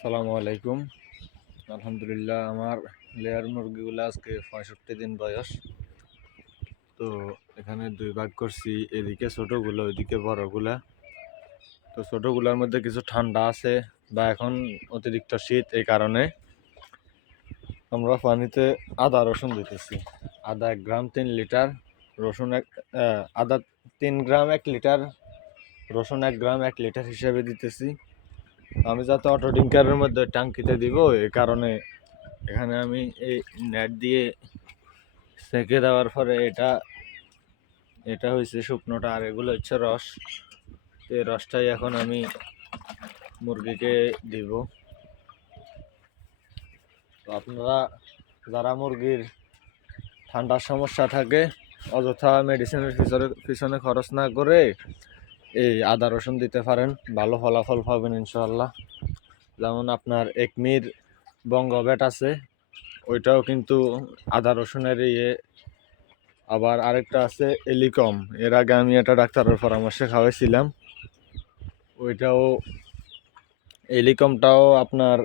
সালামু আলাইকুম। আলহামদুলিল্লাহ, আমার লেয়ার মুরগিগুলো আজকে পঁয়ষট্টি দিন বয়স। তো এখানে দুই ভাগ করছি, এদিকে ছোটোগুলো, ওইদিকে বড়গুলা। তো ছোটোগুলোর মধ্যে কিছু ঠান্ডা আছে বা এখন অতিরিক্ত শীত এই কারণে আমরা পানিতে আদা রসুন দিতেছি। আদা এক গ্রাম তিন লিটার, রসুন এক আদা তিন গ্রাম এক লিটার, রসুন এক গ্রাম এক লিটার হিসেবে দিতেছি। আমি যাতে অটো ডিঙ্কারের মধ্যে টাঙ্কিতে দিব এই কারণে এখানে আমি এই নেট দিয়ে সেঁকে দেওয়ার পরে এটা এটা হয়েছে শুকনোটা আর এগুলো হচ্ছে রস। এই রসটাই এখন আমি মুরগিকে দিব। আপনারা যারা মুরগির ঠান্ডার সমস্যা থাকে, অযথা মেডিসিনের পিছনে পিছনে খরচ না করে এই আদা রসুন দিতে পারেন, ভালো ফলাফল পাবেন ইনশাল্লাহ যেমন আপনার একমির বঙ্গবেট আছে, ওইটাও কিন্তু আদা রসুনের ইয়ে। আবার আরেকটা আছে এলিকম, এর আগে আমি একটা ডাক্তারের পরামর্শে খাওয়াইছিলাম। ওইটাও এলিকমটাও আপনার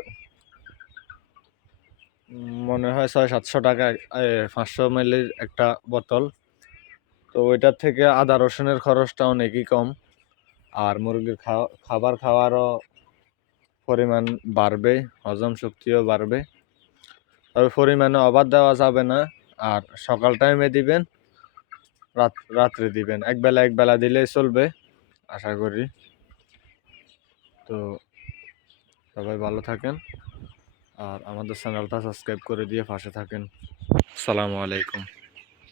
মনে হয় ছয় সাতশো টাকা পাঁচশো মিলির একটা বোতল। তো ওইটার থেকে আদা রসুনের খরচটা অনেকই কম। আর মুরগির খাবার খাওয়ারও পরিমাণ বাড়বে, হজম শক্তিও বাড়বে। তবে পরিমাণে অবাধ দেওয়া যাবে না, আর সকাল টাইমে দিবেন, রাত, রাত্রে দিবেন। একবেলা একবেলা দিলেই চলবে, আশা করি। তো সবাই ভালো থাকেন, আর আমাদের চ্যানেলটা সাবস্ক্রাইব করে দিয়ে পাশে থাকেন। আসসালামু আলাইকুম।